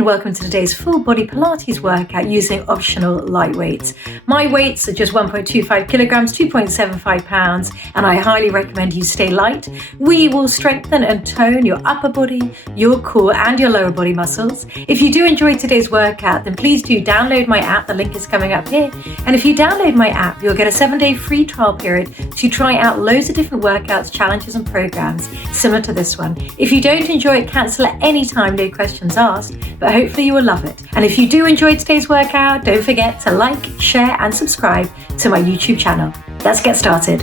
and welcome to today's full body Pilates workout using optional light weights. My weights are just 1.25 kilograms, 2.75 pounds, and I highly recommend you stay light. We will strengthen and tone your upper body, your core, and your lower body muscles. If you do enjoy today's workout, then please do download my app. The link is coming up here. And if you download my app, you'll get a 7-day free trial period to try out loads of different workouts, challenges, and programs similar to this one. If you don't enjoy it, cancel at any time, no questions asked, but hopefully you will love it. And if you do enjoy today's workout, don't forget to like, share, and subscribe to my YouTube channel. Let's get started.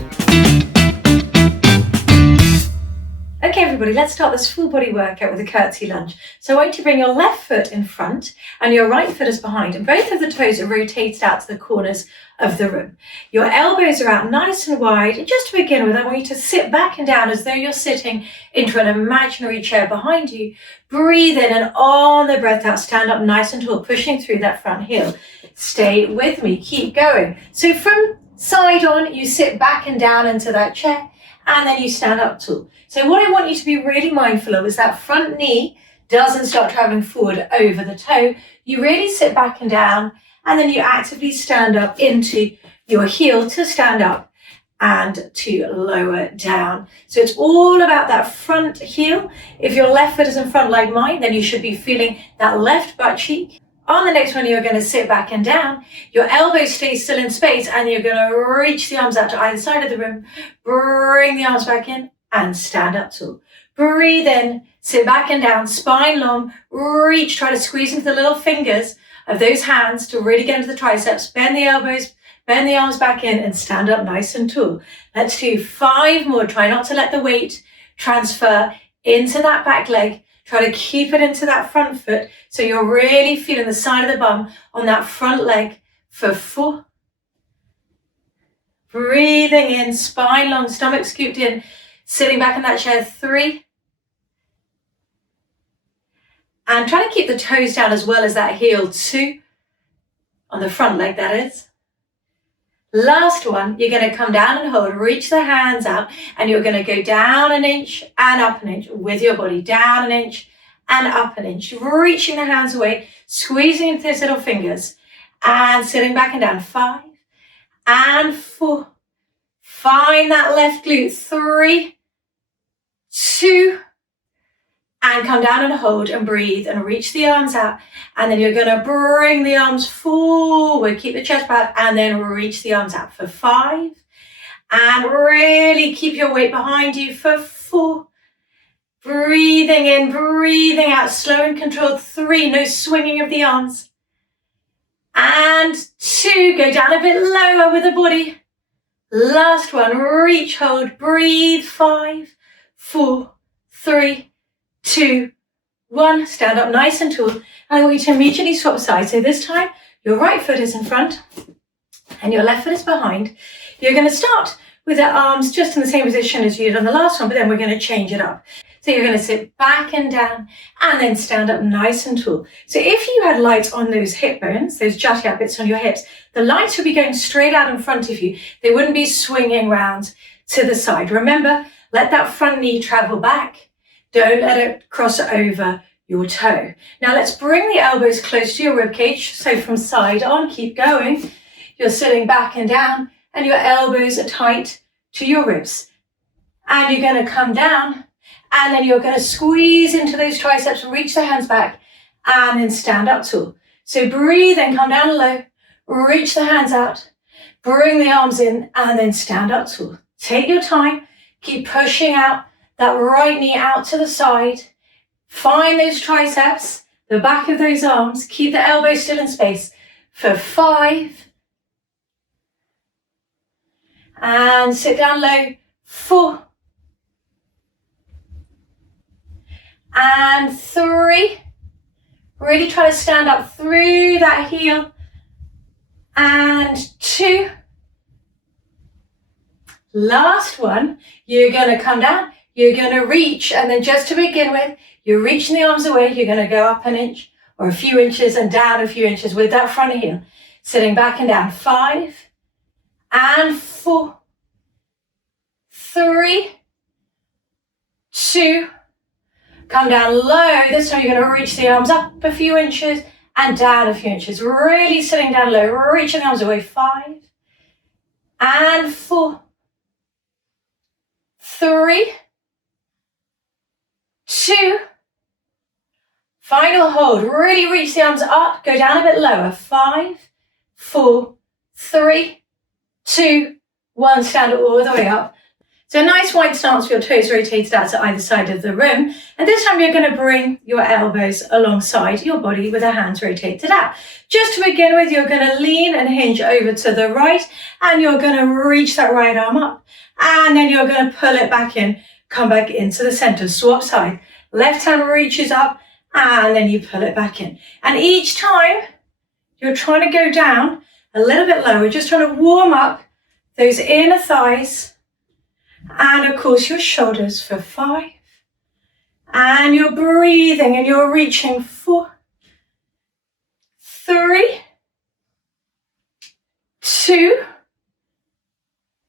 Okay, everybody, let's start this full body workout with a curtsy lunge. So I want you to bring your left foot in front and your right foot is behind, and both of the toes are rotated out to the corners of the room. Your elbows are out nice and wide. And just to begin with, I want you to sit back and down as though you're sitting into an imaginary chair behind you. Breathe in, and on the breath out, stand up nice and tall, pushing through that front heel. Stay with me, keep going. So from side on, you sit back and down into that chair, and then you stand up tall. So what I want you to be really mindful of is that front knee doesn't start traveling forward over the toe. You really sit back and down, and then you actively stand up into your heel to stand up and to lower down. So it's all about that front heel. If your left foot is in front like mine, then you should be feeling that left butt cheek. On the next one, you're going to sit back and down. Your elbows stay still in space, and you're going to reach the arms out to either side of the room. Bring the arms back in and stand up tall. Breathe in, sit back and down, spine long, reach, try to squeeze into the little fingers of those hands to really get into the triceps. Bend the elbows, bend the arms back in, and stand up nice and tall. Let's do 5 more. Try not to let the weight transfer into that back leg. Try to keep it into that front foot so you're really feeling the side of the bum on that front leg for 4. Breathing in, spine long, stomach scooped in, sitting back in that chair, 3. And try to keep the toes down as well as that heel, 2. On the front leg, that is. Last one, you're going to come down and hold, reach the hands out, and you're going to go down an inch and up an inch with your body, down an inch and up an inch, reaching the hands away, squeezing into those little fingers, and sitting back and down, 5 and 4. Find that left glute, 3, 2, and come down and hold and breathe and reach the arms out. And then you're going to bring the arms forward, keep the chest back, and then reach the arms out for 5. And really keep your weight behind you for 4. Breathing in, breathing out, slow and controlled, 3, no swinging of the arms. And 2, go down a bit lower with the body. Last one, reach, hold, breathe, 5, 4, 3, 2, 1. Stand up nice and tall. And I want you to immediately swap sides. So this time, your right foot is in front and your left foot is behind. You're going to start with the arms just in the same position as you did on the last one, but then we're going to change it up. So you're going to sit back and down and then stand up nice and tall. So if you had lights on those hip bones, those jutty out bits on your hips, the lights would be going straight out in front of you. They wouldn't be swinging round to the side. Remember, let that front knee travel back. Don't let it cross over your toe. Now let's bring the elbows close to your rib cage. So from side on, keep going. You're sitting back and down and your elbows are tight to your ribs. And you're going to come down and then you're going to squeeze into those triceps, reach the hands back and then stand up tall. So breathe and come down low, reach the hands out, bring the arms in and then stand up tall. Take your time, keep pushing out that right knee out to the side. Find those triceps, the back of those arms. Keep the elbows still in space for 5. And sit down low, 4. And 3. Really try to stand up through that heel. And 2. Last one, you're going to come down. You're going to reach, and then just to begin with, you're reaching the arms away. You're going to go up an inch or a few inches and down a few inches with that front heel. Sitting back and down, 5 and 4, 3, 2, Come down low. This time you're going to reach the arms up a few inches and down a few inches. Really sitting down low, reaching the arms away. 5 and 4, 3, 2, final hold. Really reach the arms up, go down a bit lower. 5, 4, 3, 2, 1, stand all the way up. So a nice wide stance with your toes rotated out to either side of the room. And this time you're going to bring your elbows alongside your body with the hands rotated out. Just to begin with, you're going to lean and hinge over to the right, and you're going to reach that right arm up. And then you're going to pull it back in, come back into the center, swap side. Left hand reaches up, and then you pull it back in. And each time you're trying to go down a little bit lower, just trying to warm up those inner thighs. And of course your shoulders for 5. And you're breathing and you're reaching 4, 3, 2.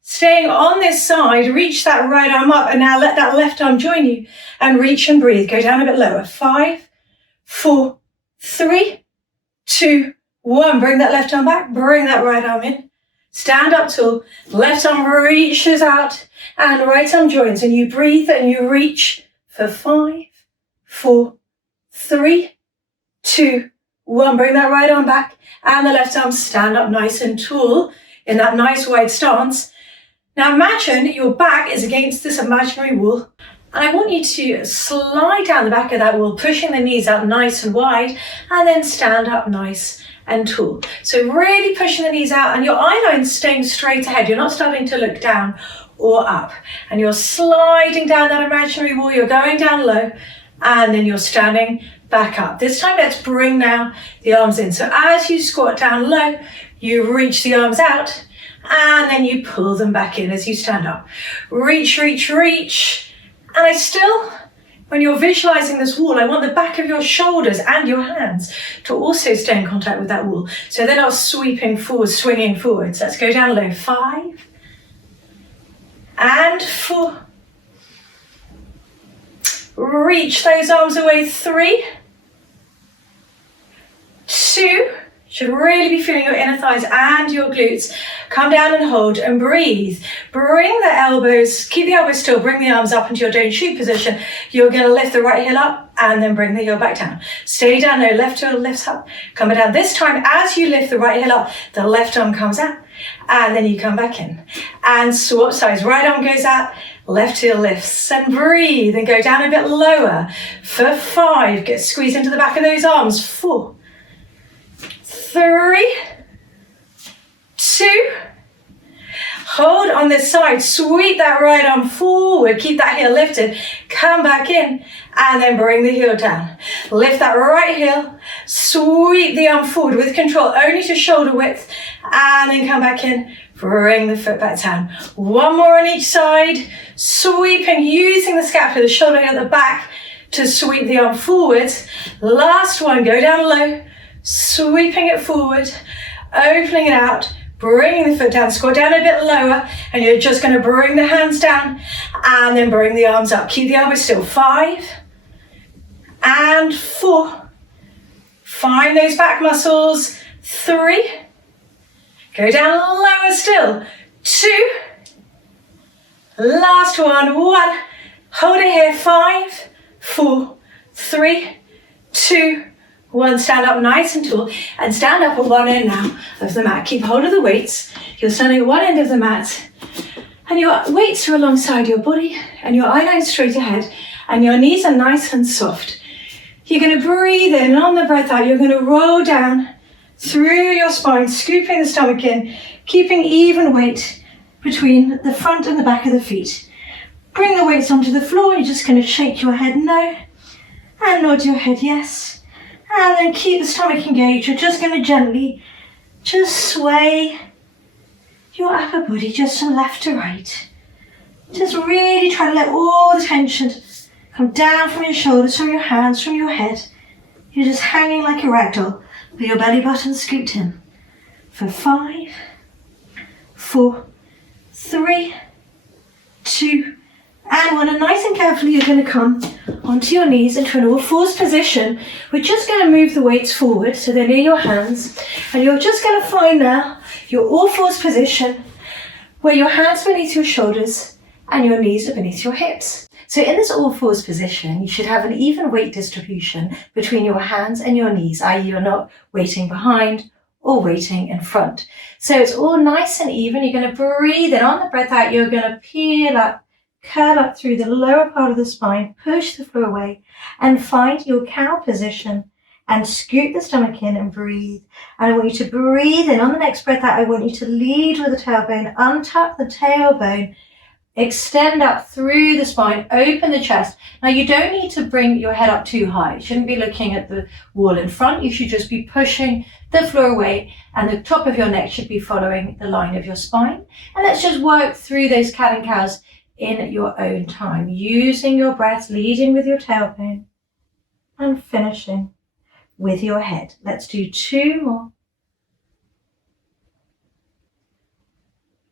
Staying on this side, reach that right arm up and now let that left arm join you and reach and breathe. Go down a bit lower. 5, 4, 3, 2, 1. Bring that left arm back, bring that right arm in. Stand up tall, left arm reaches out and right arm joins, and you breathe and you reach for 5, 4, 3, 2, 1. Bring that right arm back and the left arm stand up nice and tall in that nice wide stance. Now imagine your back is against this imaginary wall, and I want you to slide down the back of that wall, pushing the knees out nice and wide, and then stand up nice and tall. So really pushing the knees out and your eye line's staying straight ahead. You're not starting to look down or up. And you're sliding down that imaginary wall. You're going down low and then you're standing back up. This time let's bring now the arms in. So as you squat down low, you reach the arms out and then you pull them back in as you stand up. Reach, reach, reach. And when you're visualizing this wall, I want the back of your shoulders and your hands to also stay in contact with that wall. So they're not sweeping forward, swinging forwards. Let's go down low. 5 and 4. Reach those arms away. 3, 2. Should really be feeling your inner thighs and your glutes. Come down and hold and breathe. Bring the elbows, keep the elbows still, bring the arms up into your don't shoot position. You're going to lift the right heel up and then bring the heel back down. Stay down there, left heel lifts up, come down. This time as you lift the right heel up, the left arm comes out and then you come back in. And swap sides, right arm goes out, left heel lifts and breathe and go down a bit lower for 5. Get squeezed into the back of those arms. 4, 3, 2. Hold on this side, sweep that right arm forward, keep that heel lifted, come back in and then bring the heel down. Lift that right heel, sweep the arm forward with control, only to shoulder width, and then come back in, bring the foot back down. One more on each side, sweeping, using the scapula, the shoulder at the back to sweep the arm forward. Last one, go down low, sweeping it forward, opening it out, bringing the foot down, squat down a bit lower, and you're just going to bring the hands down and then bring the arms up. Keep the elbows still. 5 and 4. Find those back muscles. 3. Go down lower still. 2. Last one. 1. Hold it here. 5, 4, 3, 2, 1. Stand up nice and tall and stand up at one end now of the mat. Keep hold of the weights. You're standing at one end of the mat and your weights are alongside your body and your eye line straight ahead and your knees are nice and soft. You're going to breathe in, and on the breath out, you're going to roll down through your spine, scooping the stomach in, keeping even weight between the front and the back of the feet. Bring the weights onto the floor. You're just going to shake your head no and nod your head yes. And then keep the stomach engaged. You're just going to gently just sway your upper body just from left to right. Just really try to let all the tension come down from your shoulders, from your hands, from your head. You're just hanging like a ragdoll with your belly button scooped in. For 5, 4, 3, 2, And when nice and carefully you're going to come onto your knees into an all fours position. We're just going to move the weights forward so they're near your hands. And you're just going to find now your all fours position where your hands are beneath your shoulders and your knees are beneath your hips. So in this all fours position, you should have an even weight distribution between your hands and your knees, i.e. you're not weighting behind or weighting in front. So it's all nice and even. You're going to breathe in. On the breath out, you're going to peel up, curl up through the lower part of the spine, push the floor away, and find your cow position and scoot the stomach in and breathe. And I want you to breathe in. On the next breath out, I want you to lead with the tailbone, untuck the tailbone, extend up through the spine, open the chest. Now you don't need to bring your head up too high. You shouldn't be looking at the wall in front. You should just be pushing the floor away and the top of your neck should be following the line of your spine. And let's just work through those cat and cows in your own time, using your breath, leading with your tailbone and finishing with your head. Let's do 2 more.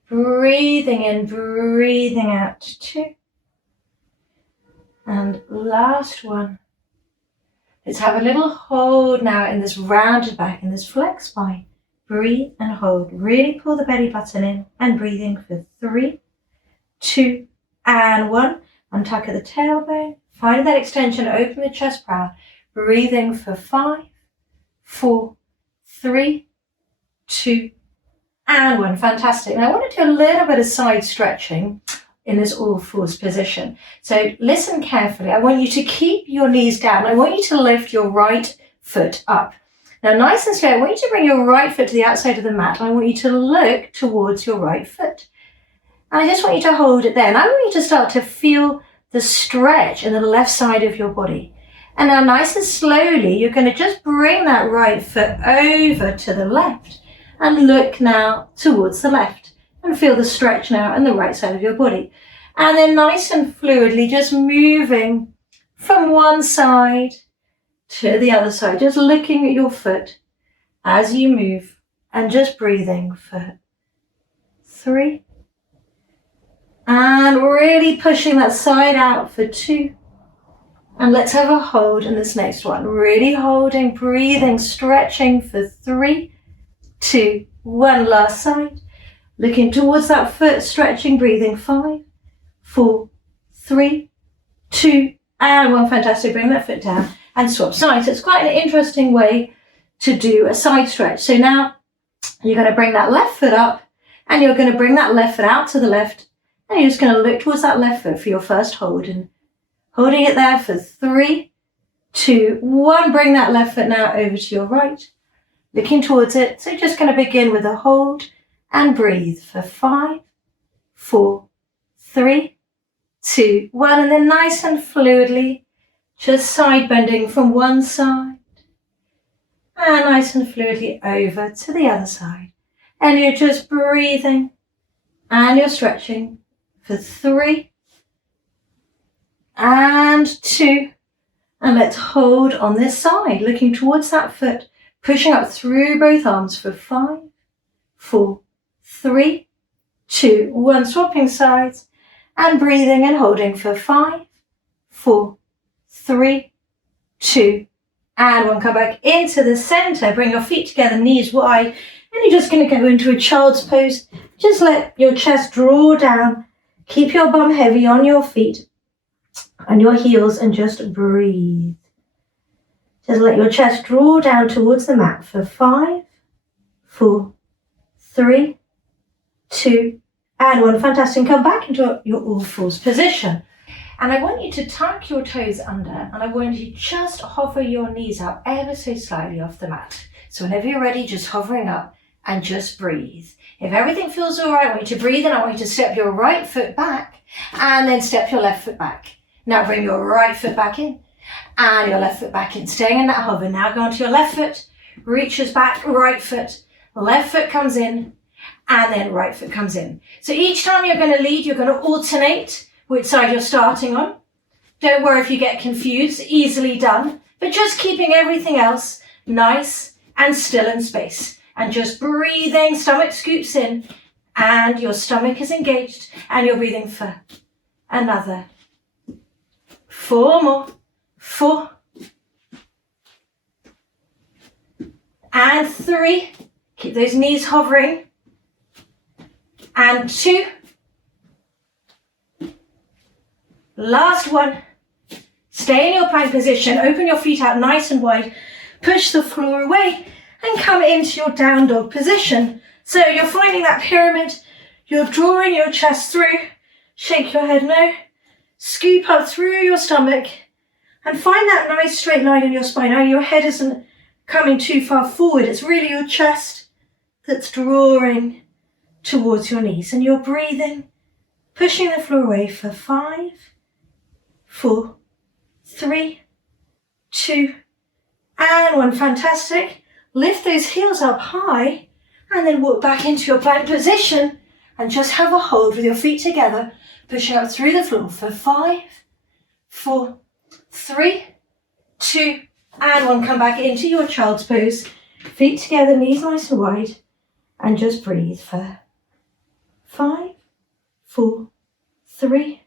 Breathing in, breathing out, 2. And last one. Let's have a little hold now in this rounded back, in this flex spine. Breathe and hold. Really pull the belly button in and breathing for 3, 2, and 1. Untuck at the tailbone. Find that extension, open the chest proud. Breathing for 5, 4, 3, 2, and 1. Fantastic. Now I want to do a little bit of side stretching in this all fours position. So listen carefully. I want you to keep your knees down. I want you to lift your right foot up. Now nice and slow, I want you to bring your right foot to the outside of the mat. I want you to look towards your right foot. And I just want you to hold it there. And I want you to start to feel the stretch in the left side of your body. And now nice and slowly, you're going to just bring that right foot over to the left. And look now towards the left and feel the stretch now in the right side of your body. And then nice and fluidly just moving from one side to the other side, just looking at your foot as you move and just breathing for 3. And really pushing that side out for 2. And let's have a hold in this next one. Really holding, breathing, stretching for 3, 2, 1, last side. Looking towards that foot, stretching, breathing 5, 4, 3, 2, and 1. Fantastic. Bring that foot down and swap sides. It's quite an interesting way to do a side stretch. So now you're going to bring that left foot up and you're going to bring that left foot out to the left and you're just going to look towards that left foot for your first hold and holding it there for 3, 2, 1. Bring that left foot now over to your right. Looking towards it. So just going to begin with a hold and breathe for 5, 4, 3, 2, 1. And then nice and fluidly, just side bending from one side. And nice and fluidly over to the other side. And you're just breathing and you're stretching for 3 and 2. And let's hold on this side, looking towards that foot. Pushing up through both arms for 5, 4, 3, 2, 1. Swapping sides and breathing and holding for 5, 4, 3, 2, and 1. Come back into the center. Bring your feet together, knees wide. And you're just going to go into a child's pose. Just let your chest draw down. Keep your bum heavy on your feet and your heels and just breathe. Just let your chest draw down towards the mat for 5, 4, 3, 2, and 1. Fantastic. Come back into your all fours position. And I want you to tuck your toes under and I want you to just hover your knees up ever so slightly off the mat. So whenever you're ready, just hovering up and just breathe. If everything feels all right, I want you to breathe in. I want you to step your right foot back and then step your left foot back. Now bring your right foot back in. And your left foot back in, staying in that hover. Now go onto your left foot, reaches back, right foot, left foot comes in, and then right foot comes in. So each time you're going to lead, you're going to alternate which side you're starting on. Don't worry if you get confused, easily done, but just keeping everything else nice and still in space. And just breathing, stomach scoops in, and your stomach is engaged, and you're breathing for Another. 4 more. 4. And 3. Keep those knees hovering. And 2. Last one. Stay in your plank position. Open your feet out nice and wide. Push the floor away and come into your down dog position. So you're finding that pyramid. You're drawing your chest through. Shake your head no. Scoop up through your stomach and find that nice straight line in your spine. Now your head isn't coming too far forward. It's really your chest that's drawing towards your knees. And you're breathing, pushing the floor away for 5, 4, 3, 2, and 1. Fantastic. Lift those heels up high and then walk back into your plank position and just have a hold with your feet together, pushing up through the floor for 5, 4, 3, 2, and 1. Come back into your child's pose. Feet together, knees nice and wide, and just breathe for 5, 4, 3,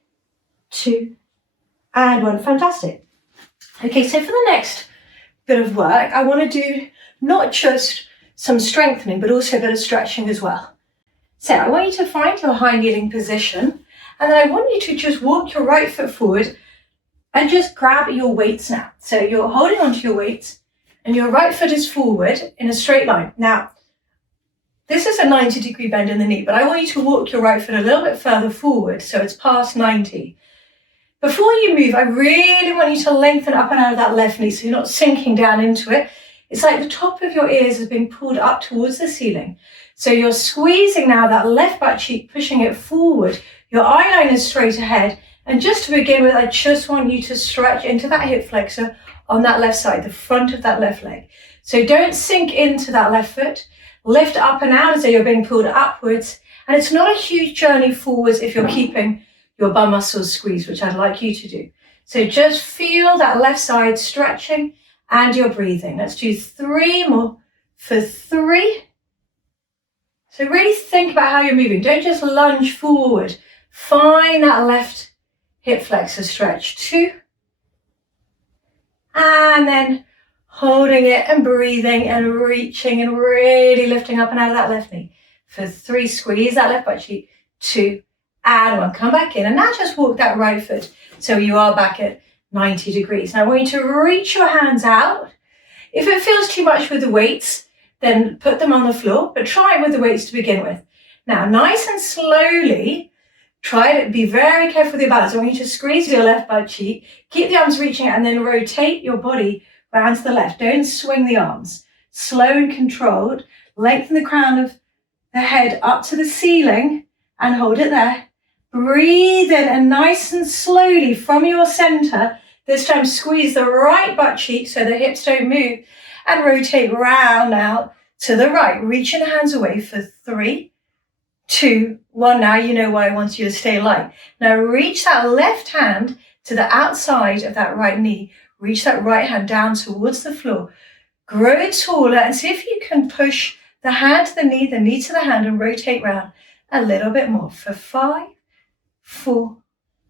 2, and 1. Fantastic. Okay, so for the next bit of work, I want to do not just some strengthening, but also a bit of stretching as well. So I want you to find your high kneeling position, and then I want you to just walk your right foot forward and just grab your weights now. So you're holding onto your weights and your right foot is forward in a straight line. Now, this is a 90-degree bend in the knee, but I want you to walk your right foot a little bit further forward so it's past 90. Before you move, I really want you to lengthen up and out of that left knee so you're not sinking down into it. It's like the top of your ears is being pulled up towards the ceiling. So you're squeezing now that left butt cheek, pushing it forward. Your eye line is straight ahead. And just to begin with, I just want you to stretch into that hip flexor on that left side, the front of that left leg. So don't sink into that left foot. Lift up and out as though you're being pulled upwards. And it's not a huge journey forwards if you're keeping your bum muscles squeezed, which I'd like you to do. So just feel that left side stretching and you're breathing. Let's do 3 more for 3. So really think about how you're moving. Don't just lunge forward. Find that left hip flexor stretch. 2. And then holding it and breathing and reaching and really lifting up and out of that left knee. For 3, squeeze that left butt cheek. 2, and 1. Come back in. And now just walk that right foot so you are back at 90 degrees. Now I want you to reach your hands out. If it feels too much with the weights, then put them on the floor, but try it with the weights to begin with. Now, nice and slowly, try to be very careful with your balance. I want you to squeeze your left butt cheek, keep the arms reaching out, and then rotate your body round to the left. Don't swing the arms. Slow and controlled. Lengthen the crown of the head up to the ceiling and hold it there. Breathe in and nice and slowly from your center, this time squeeze the right butt cheek so the hips don't move and rotate round out to the right. Reaching the hands away for 3, 2, 1. Now you know why I want you to stay light. Now reach that left hand to the outside of that right knee. Reach that right hand down towards the floor. Grow taller and see if you can push the hand to the knee to the hand and rotate round a little bit more for 5, 4,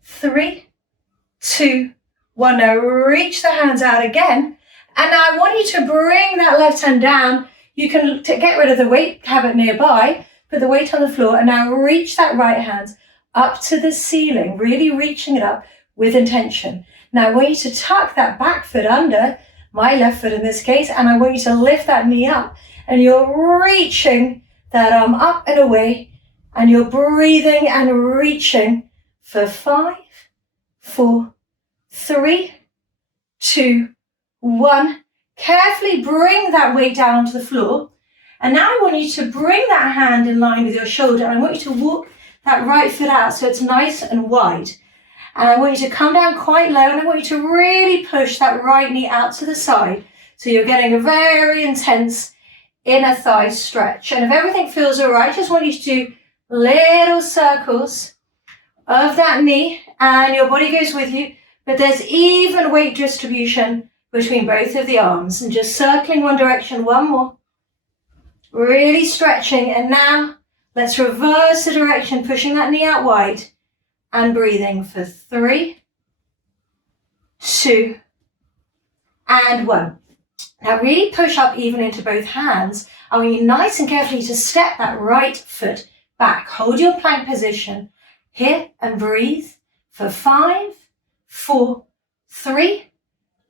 3, 2, 1. Now reach the hands out again. And now I want you to bring that left hand down. You can get rid of the weight, have it nearby, put the weight on the floor, and now reach that right hand up to the ceiling, really reaching it up with intention. Now I want you to tuck that back foot under, my left foot in this case, and I want you to lift that knee up. And you're reaching that arm up and away, and you're breathing and reaching for 5, 4, 3, 2, 1. Carefully bring that weight down onto the floor. And now I want you to bring that hand in line with your shoulder. And I want you to walk that right foot out so it's nice and wide. And I want you to come down quite low. And I want you to really push that right knee out to the side. So you're getting a very intense inner thigh stretch. And if everything feels all right, I just want you to do little circles of that knee. And your body goes with you. But there's even weight distribution between both of the arms. And just circling one direction, 1 more. Really stretching. And now let's reverse the direction, pushing that knee out wide. and breathing for 3, 2, and 1. Now really push up even into both hands. I want you nice and carefully to step that right foot back. Hold your plank position here and breathe for 5, 4, 3,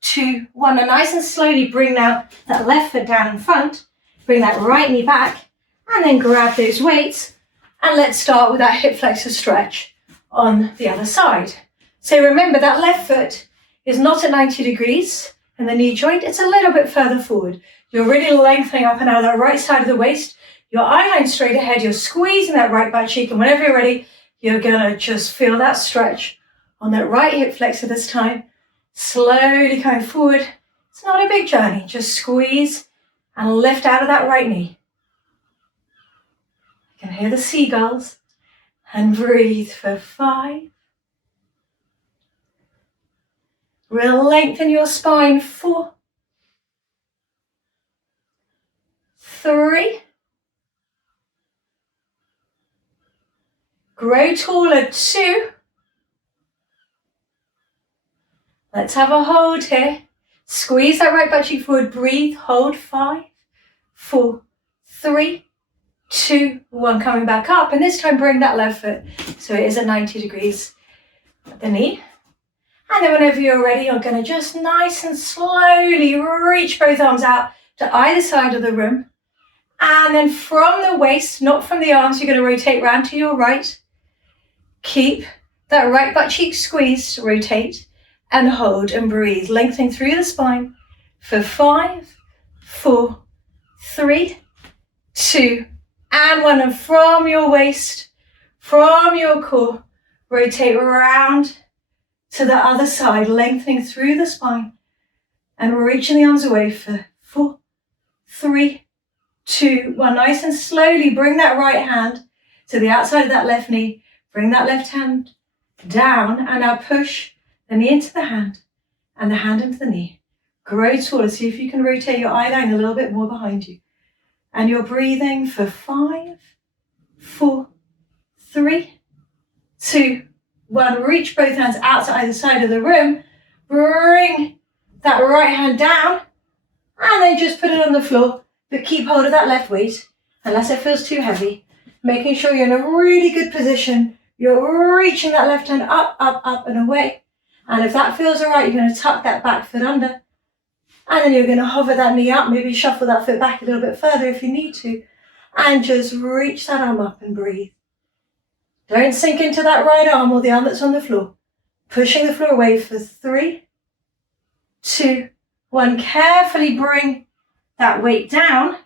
2, 1. And nice and slowly bring now that left foot down in front. Bring that right knee back and then grab those weights. And let's start with that hip flexor stretch on the other side. So remember that left foot is not at 90 degrees in the knee joint. It's a little bit further forward. You're really lengthening up and out of that right side of the waist. Your eye line straight ahead. You're squeezing that right butt cheek. And whenever you're ready, you're going to just feel that stretch on that right hip flexor this time. Slowly coming forward. It's not a big journey. Just squeeze and lift out of that right knee. You can hear the seagulls. And breathe for 5. Real lengthen your spine. 4, 3. Grow taller. 2. Let's have a hold here. Squeeze that right butt cheek forward. Breathe. Hold. 5, 4, 3, 2, 1. Coming back up. And this time bring that left foot so it is at 90 degrees at the knee. And then whenever you're ready, you're going to just nice and slowly reach both arms out to either side of the room. And then from the waist, not from the arms, you're going to rotate round to your right. Keep that right butt cheek squeezed. Rotate and hold and breathe. Lengthening through the spine for 5, 4, 3, 2, and 1. And from your waist, from your core, rotate around to the other side, lengthening through the spine and reaching the arms away for 4, 3, 2, 1. Nice and slowly bring that right hand to the outside of that left knee. Bring that left hand down and now push the knee into the hand and the hand into the knee. Grow taller. See if you can rotate your eye line a little bit more behind you. And you're breathing for 5, 4, 3, 2, 1. Reach both hands out to either side of the room. Bring that right hand down and then just put it on the floor. But keep hold of that left weight unless it feels too heavy. Making sure you're in a really good position. You're reaching that left hand up, up, up and away. And if that feels all right, you're going to tuck that back foot under. And then you're going to hover that knee up. Maybe shuffle that foot back a little bit further if you need to. And just reach that arm up and breathe. Don't sink into that right arm or the arm that's on the floor. Pushing the floor away for 3, 2, 1. Carefully bring that weight down.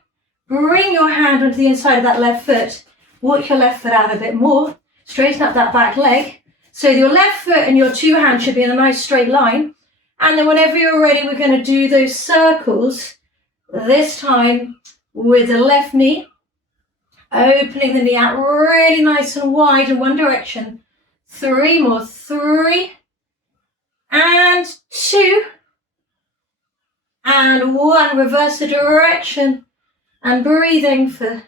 Bring your hand onto the inside of that left foot. Walk your left foot out a bit more. Straighten up that back leg. So your left foot and your two hands should be in a nice straight line. And then whenever you're ready, we're going to do those circles. This time with the left knee. Opening the knee out really nice and wide in one direction. 3 more. 3 and 2 and 1. Reverse the direction and breathing for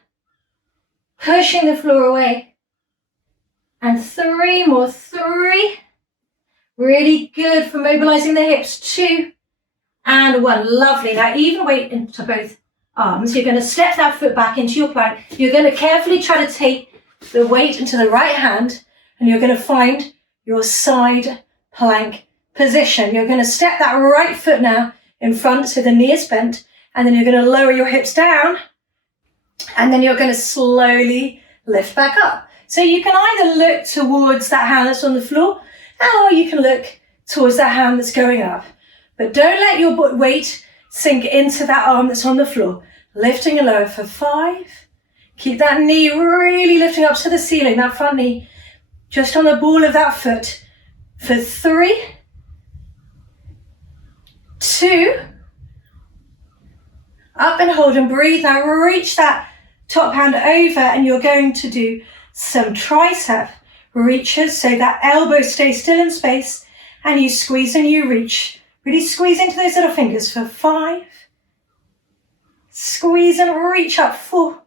pushing the floor away. And 3 more. 3. Really good for mobilizing the hips. 2 and 1. Lovely. Now even weight into both arms. You're going to step that foot back into your plank. You're going to carefully try to take the weight into the right hand and you're going to find your side plank position. You're going to step that right foot now in front so the knee is bent and then you're going to lower your hips down and then you're going to slowly lift back up. So you can either look towards that hand that's on the floor or you can look towards that hand that's going up. But don't let your weight sink into that arm that's on the floor. Lifting and lower for 5. Keep that knee really lifting up to the ceiling, that front knee, just on the ball of that foot. For 3, 2, up and hold and breathe. Now reach that top hand over and you're going to do some tricep reaches so that elbow stays still in space and you squeeze and you reach. Really squeeze into those little fingers for 5. Squeeze and reach up. 4.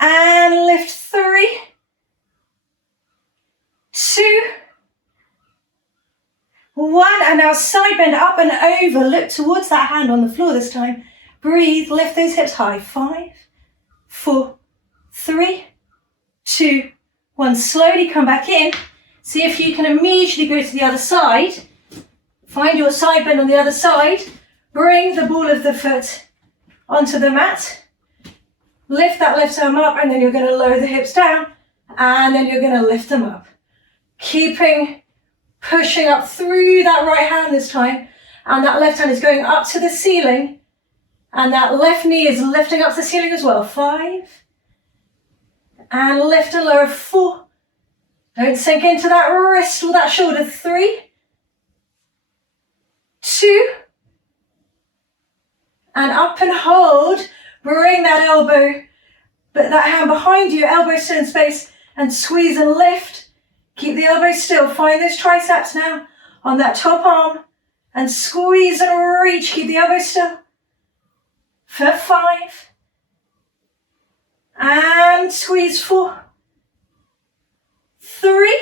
And lift. 3. And now side bend up and over. Look towards that hand on the floor this time. Breathe, lift those hips high. 5, 4, 3, 2, 1. Slowly come back in. See if you can immediately go to the other side. Find your side bend on the other side. Bring the ball of the foot onto the mat. Lift that left arm up, and then you're going to lower the hips down, and then you're going to lift them up. Pushing up through that right hand this time, and that left hand is going up to the ceiling, and that left knee is lifting up to the ceiling as well. 5, and lift and lower. 4, don't sink into that wrist or that shoulder. 3, 2, and up and hold. Bring that elbow, but that hand behind you, elbow still in space, and squeeze and lift. Keep the elbow still. Find those triceps now on that top arm, and squeeze and reach. Keep the elbow still for 5, and squeeze. 4, 3,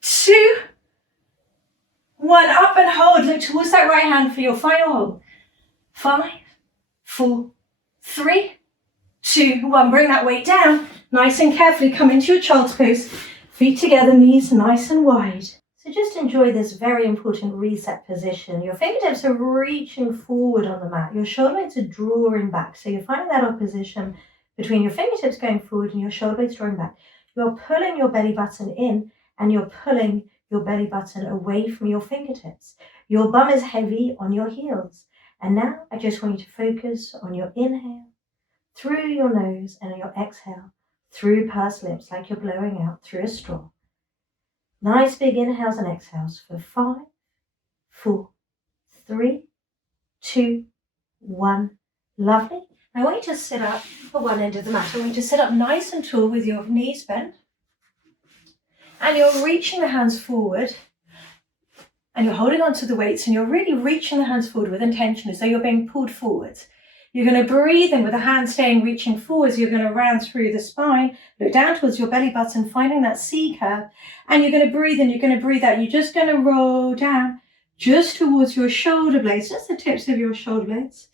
2, 1. Up and hold. Look towards that right hand for your final hold. 5, 4, 3, 2, 1. Bring that weight down. Nice and carefully come into your child's pose. Feet together, knees nice and wide. So just enjoy this very important reset position. Your fingertips are reaching forward on the mat. Your shoulder blades are drawing back. So you're finding that opposition between your fingertips going forward and your shoulder blades drawing back. You're pulling your belly button in, and you're pulling your belly button away from your fingertips. Your bum is heavy on your heels. And now I just want you to focus on your inhale through your nose and your exhale through pursed lips, like you're blowing out through a straw. Nice big inhales and exhales for 5, 4, 3, 2, 1. Lovely. I want you to sit up for one end of the mat. I want you to sit up nice and tall with your knees bent. And you're reaching the hands forward. And you're holding on to the weights, and you're really reaching the hands forward with intention, as though you're being pulled forwards. You're going to breathe in with the hands staying reaching forwards. You're going to round through the spine, look down towards your belly button, finding that C curve. And you're going to breathe in, you're going to breathe out. You're just going to roll down just towards your shoulder blades, just the tips of your shoulder blades.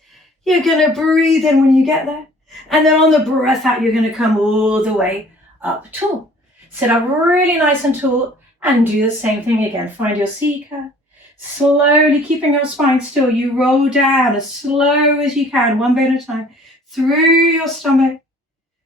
You're going to breathe in when you get there. And then on the breath out, you're going to come all the way up tall. Sit up really nice and tall, and do the same thing again. Find your C curve. Slowly keeping your spine still, you roll down as slow as you can, one bone at a time, through your stomach.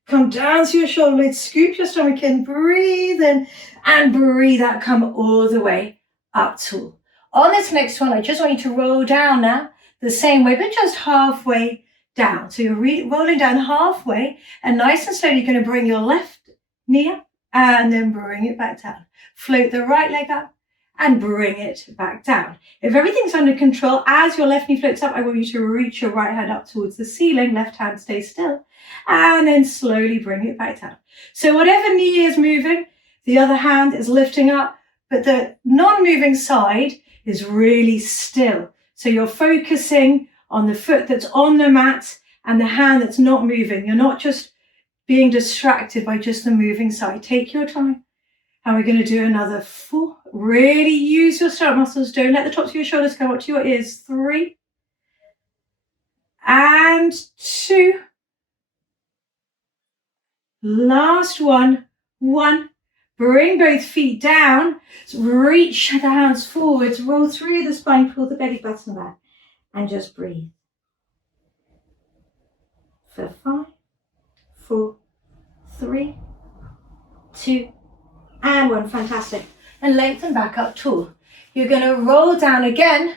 Come down to your shoulder blades, scoop your stomach in, breathe in, and breathe out. Come all the way up tall. On this next one, I just want you to roll down now, the same way, but just halfway down. So you're rolling down halfway, and nice and slowly, you're going to bring your left knee up, and then bring it back down. Float the right leg up, and bring it back down. If everything's under control, as your left knee floats up, I want you to reach your right hand up towards the ceiling, left hand stays still, and then slowly bring it back down. So whatever knee is moving, the other hand is lifting up, but the non-moving side is really still. So you're focusing on the foot that's on the mat and the hand that's not moving. You're not just being distracted by just the moving side. Take your time. And we're going to do another 4. Really use your stomach muscles. Don't let the tops of your shoulders come up to your ears. 3 and 2. Last one. 1. Bring both feet down. Reach the hands forwards. Roll through the spine. Pull the belly button back. And just breathe. For 5, 4, 3, 2, and 1. Fantastic. And lengthen back up tall. You're going to roll down again,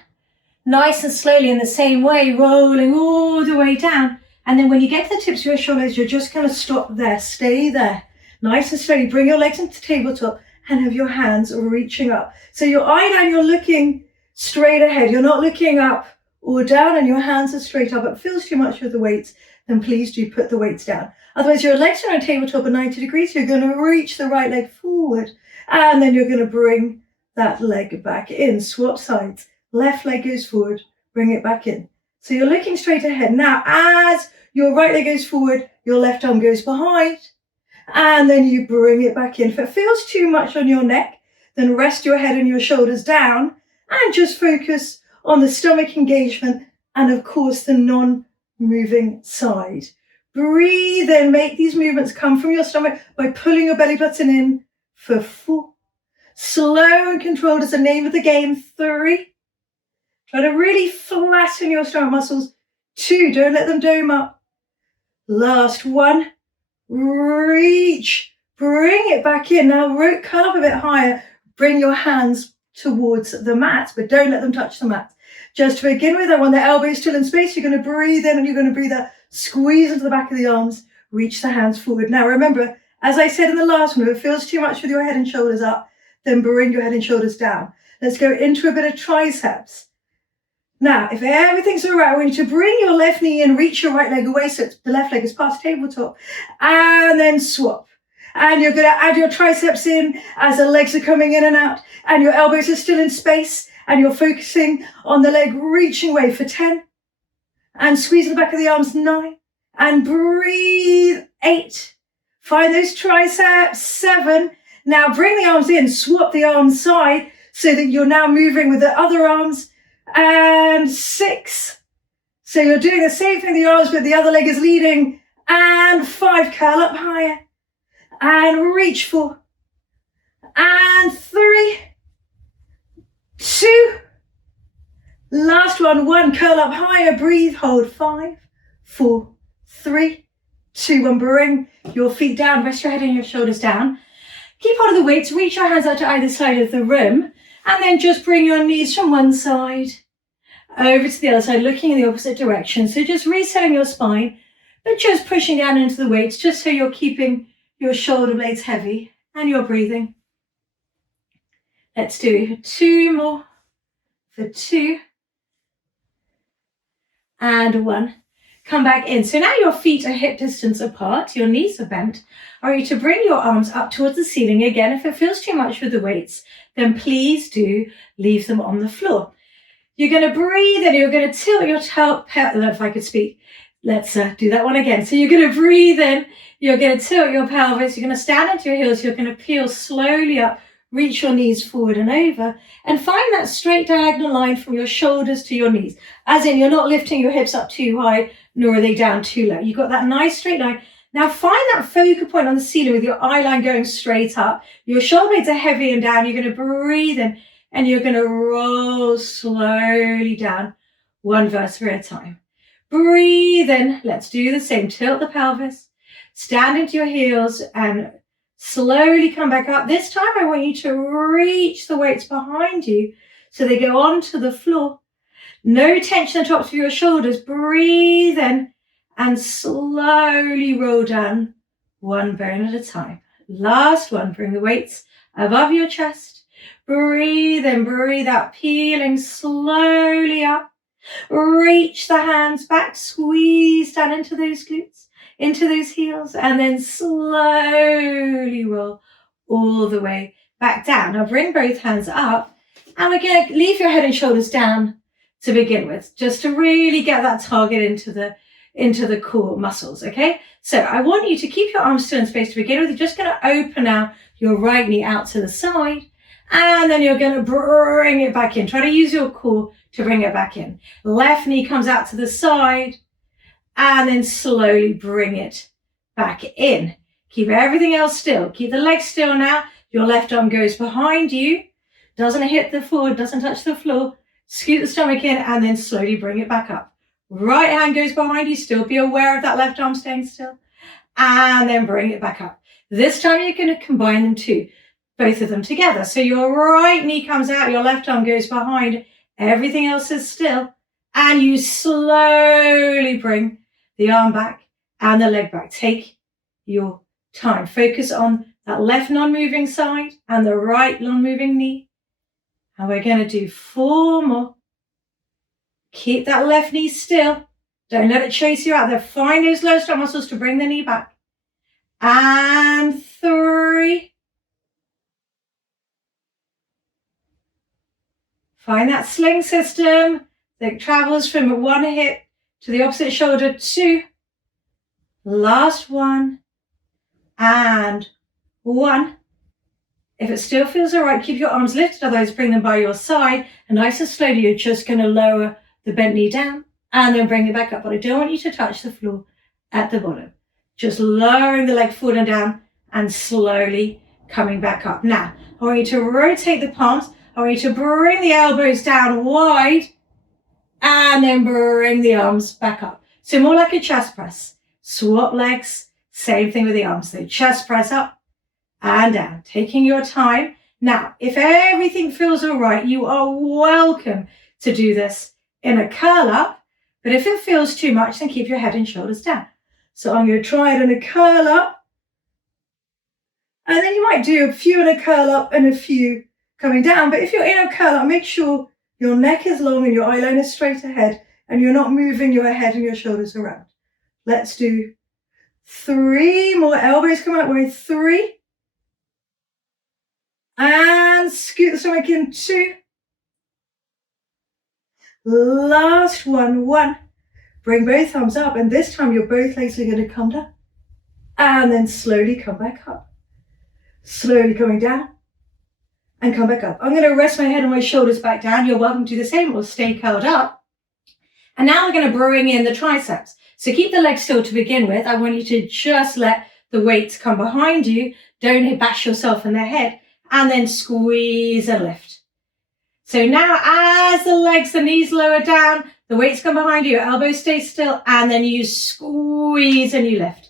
nice and slowly in the same way, rolling all the way down. And then when you get to the tips of your shoulders, you're just going to stop there. Stay there. Nice and slowly. Bring your legs into tabletop and have your hands reaching up. So your eye down, you're looking straight ahead. You're not looking up or down, and your hands are straight up. It feels too much with the weights, then please do put the weights down. Otherwise, your legs are on tabletop at 90 degrees. You're going to reach the right leg forward, and then you're going to bring that leg back in. Swap sides. Left leg goes forward, bring it back in. So you're looking straight ahead. Now, as your right leg goes forward, your left arm goes behind, and then you bring it back in. If it feels too much on your neck, then rest your head and your shoulders down and just focus on the stomach engagement and of course the non-moving side. Breathe in, make these movements come from your stomach by pulling your belly button in for 4. Slow and controlled is the name of the game. 3. Try to really flatten your stomach muscles. 2, don't let them dome up. Last 1, reach, bring it back in. Now curl up a bit higher, bring your hands towards the mat, but don't let them touch the mat. Just to begin with, I want the elbows still in space. You're going to breathe in and you're going to breathe out. Squeeze into the back of the arms, reach the hands forward. Now remember, as I said in the last one, if it feels too much with your head and shoulders up, then bring your head and shoulders down. Let's go into a bit of triceps. Now, if everything's all right, I want you to bring your left knee in, reach your right leg away so the left leg is past tabletop, and then swap. And you're going to add your triceps in as the legs are coming in and out, and your elbows are still in space, and you're focusing on the leg reaching away for 10. And squeeze the back of the arms, 9. And breathe, 8. Find those triceps, 7. Now bring the arms in, swap the arms side so that you're now moving with the other arms. And 6. So you're doing the same thing with the arms, but the other leg is leading. And 5, curl up higher. And reach 4. And 3, 2. Last one, 1, curl up higher, breathe, hold, 5, 4, 3, 2, 1. Bring your feet down, rest your head and your shoulders down. Keep hold of the weights, reach your hands out to either side of the room, and then just bring your knees from one side over to the other side, looking in the opposite direction. So just resetting your spine, but just pushing down into the weights, just so you're keeping your shoulder blades heavy and you're breathing. Let's do 2 more for 2. And 1. Come back in. So now your feet are hip distance apart, your knees are bent. I want you to bring your arms up towards the ceiling. Again, if it feels too much with the weights, then please do leave them on the floor. You're going to breathe and you're going to tilt your if I could speak. Let's do that one again. So you're going to breathe in, you're going to tilt your pelvis, you're going to stand into your heels, you're going to peel slowly up, reach your knees forward and over, and find that straight diagonal line from your shoulders to your knees. As in, you're not lifting your hips up too high, nor are they down too low. You've got that nice straight line. Now find that focal point on the ceiling with your eye line going straight up. Your shoulder blades are heavy and down. You're going to breathe in and you're going to roll slowly down, one vertebra at a time. Breathe in. Let's do the same. Tilt the pelvis, stand into your heels and slowly come back up. This time I want you to reach the weights behind you so they go onto the floor. No tension at the tops of your shoulders. Breathe in and slowly roll down, one bone at a time. Last one, bring the weights above your chest. Breathe in, breathe out, peeling slowly up. Reach the hands back, squeeze down into those glutes, into those heels, and then slowly roll all the way back down. Now bring both hands up, and we're going to leave your head and shoulders down to begin with, just to really get that target into the core muscles, okay? So I want you to keep your arms still in space to begin with. You're just going to open now your right knee out to the side, and then you're going to bring it back in. Try to use your core to bring it back in. Left knee comes out to the side, and then slowly bring it back in. Keep everything else still. Keep the legs still now. Your left arm goes behind you, doesn't hit the floor, doesn't touch the floor. Scoot the stomach in and then slowly bring it back up. Right hand goes behind you, still be aware of that left arm staying still. And then bring it back up. This time you're going to combine them too, both of them together. So your right knee comes out, your left arm goes behind, everything else is still. And you slowly bring the arm back and the leg back. Take your time. Focus on that left non-moving side and the right non-moving knee. And we're going to do 4 more. Keep that left knee still. Don't let it chase you out there. Find those low stomach muscles to bring the knee back. And 3. Find that sling system that travels from one hip to the opposite shoulder. 2. Last one. And 1. If it still feels all right, keep your arms lifted, otherwise bring them by your side, and nice and slowly you're just going to lower the bent knee down and then bring it back up. But I don't want you to touch the floor at the bottom. Just lowering the leg forward and down and slowly coming back up. Now, I want you to rotate the palms. I want you to bring the elbows down wide and then bring the arms back up. So more like a chest press. Swap legs, same thing with the arms. So chest press up and down, taking your time. Now, if everything feels all right, you are welcome to do this in a curl up. But if it feels too much, then keep your head and shoulders down. So I'm going to try it in a curl up. And then you might do a few in a curl up and a few coming down. But if you're in a curl up, make sure your neck is long and your eyeline is straight ahead and you're not moving your head and your shoulders around. Let's do 3 more. Elbows come out wide. 3. And scoot the stomach in. 2. Last one. 1. Bring both arms up, and this time your both legs are going to come down. And then slowly come back up. Slowly coming down. And come back up. I'm going to rest my head and my shoulders back down. You're welcome to do the same or stay curled up. And now we're going to bring in the triceps. So keep the legs still to begin with. I want you to just let the weights come behind you. Don't bash yourself in the head. And then squeeze and lift. So now as the knees lower down, the weights come behind you, your elbows stay still, and then you squeeze and you lift.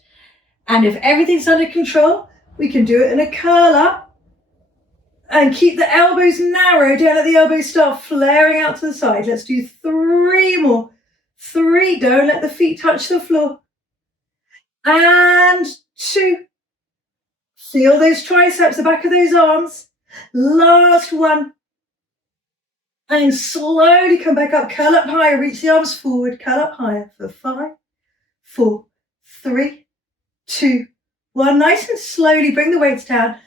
And if everything's under control, we can do it in a curl up. And keep the elbows narrow. Don't let the elbows start flaring out to the side. Let's do 3 more. 3. Don't let the feet touch the floor. And 2. Feel those triceps, the back of those arms. Last 1. And slowly come back up. Curl up higher. Reach the arms forward. Curl up higher for 5, 4, 3, 2, 1. Nice and slowly bring the weights down.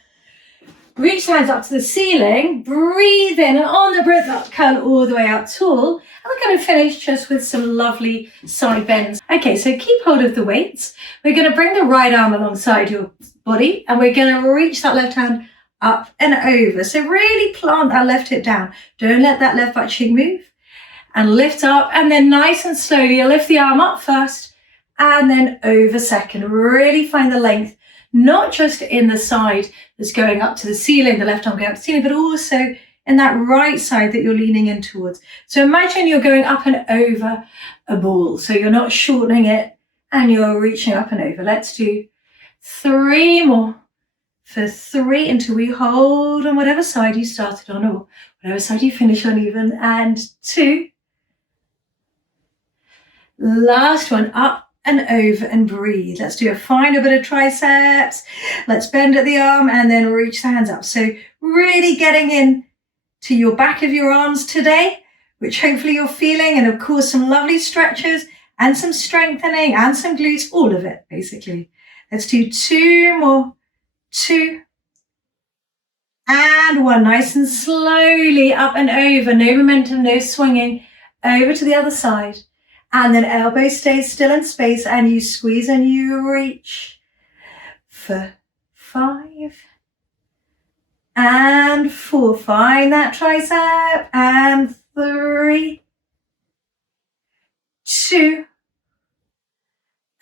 Reach the hands up to the ceiling, breathe in, and on the breath up, curl all the way out tall. And we're going to finish just with some lovely side bends. Okay, so keep hold of the weights. We're going to bring the right arm alongside your body, and we're going to reach that left hand up and over. So really plant that left hip down. Don't let that left butt cheek move. And lift up, and then nice and slowly, lift the arm up first, and then over second. Really find the length. Not just in the side that's going up to the ceiling, the left arm going up to the ceiling, but also in that right side that you're leaning in towards. So imagine you're going up and over a ball. So you're not shortening it and you're reaching up and over. Let's do 3 more for 3 until we hold on whatever side you started on or whatever side you finish on even. And 2. Last one, up and over and breathe. Let's do a final bit of triceps. Let's bend at the arm and then reach the hands up. So really getting in to your back of your arms today, which hopefully you're feeling. And of course, some lovely stretches and some strengthening and some glutes, all of it basically. Let's do 2 more. 2 and 1. Nice and slowly up and over. No momentum, no swinging. Over to the other side. And then elbow stays still in space and you squeeze and you reach for 5 and 4. Find that tricep and 3, 2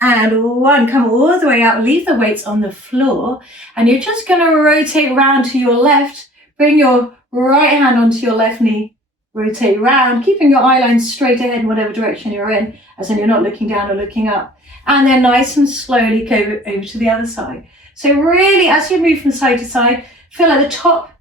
and 1. Come all the way out. Leave the weights on the floor and you're just going to rotate around to your left. Bring your right hand onto your left knee. Rotate around, keeping your eye line straight ahead in whatever direction you're in, as in you're not looking down or looking up. And then nice and slowly go over to the other side. So really, as you move from side to side, feel like the top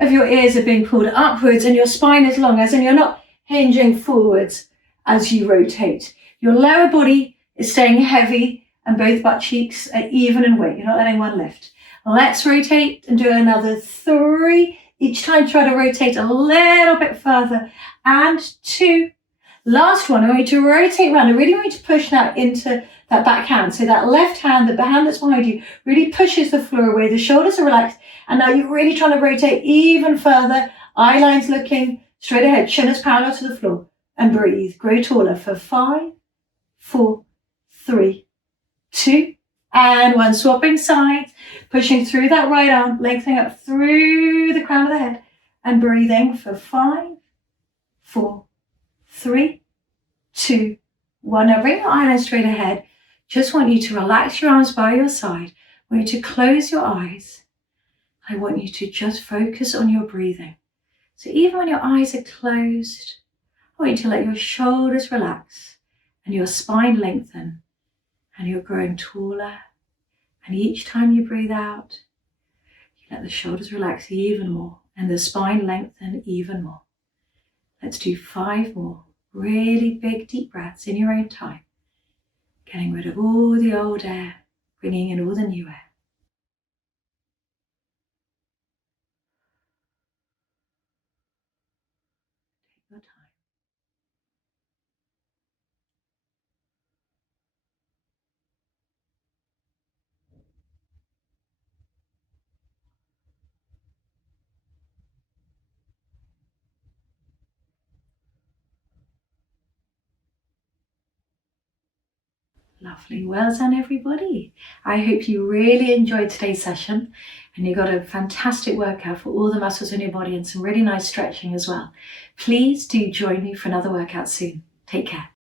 of your ears are being pulled upwards and your spine is long, as in you're not hinging forwards as you rotate. Your lower body is staying heavy and both butt cheeks are even in weight. You're not letting one lift. Let's rotate and do another 3. Each time try to rotate a little bit further. And 2. Last one, I want you to rotate around. I really want you to push now into that back hand. So that left hand, the hand that's behind you, really pushes the floor away. The shoulders are relaxed. And now you're really trying to rotate even further. Eye lines looking straight ahead. Chin is parallel to the floor. And breathe. Grow taller for 5, 4, 3, 2, And one, swapping sides, pushing through that right arm, lengthening up through the crown of the head, and breathing for 5, 4, 3, 2, 1. Now bring your eyelids straight ahead. Just want you to relax your arms by your side. I want you to close your eyes. I want you to just focus on your breathing. So even when your eyes are closed, I want you to let your shoulders relax and your spine lengthen, and you're growing taller. And each time you breathe out, you let the shoulders relax even more and the spine lengthen even more. Let's do 5 more really big deep breaths in your own time, getting rid of all the old air, bringing in all the new air. Take your time. Lovely. Well done, everybody. I hope you really enjoyed today's session and you got a fantastic workout for all the muscles in your body and some really nice stretching as well. Please do join me for another workout soon. Take care.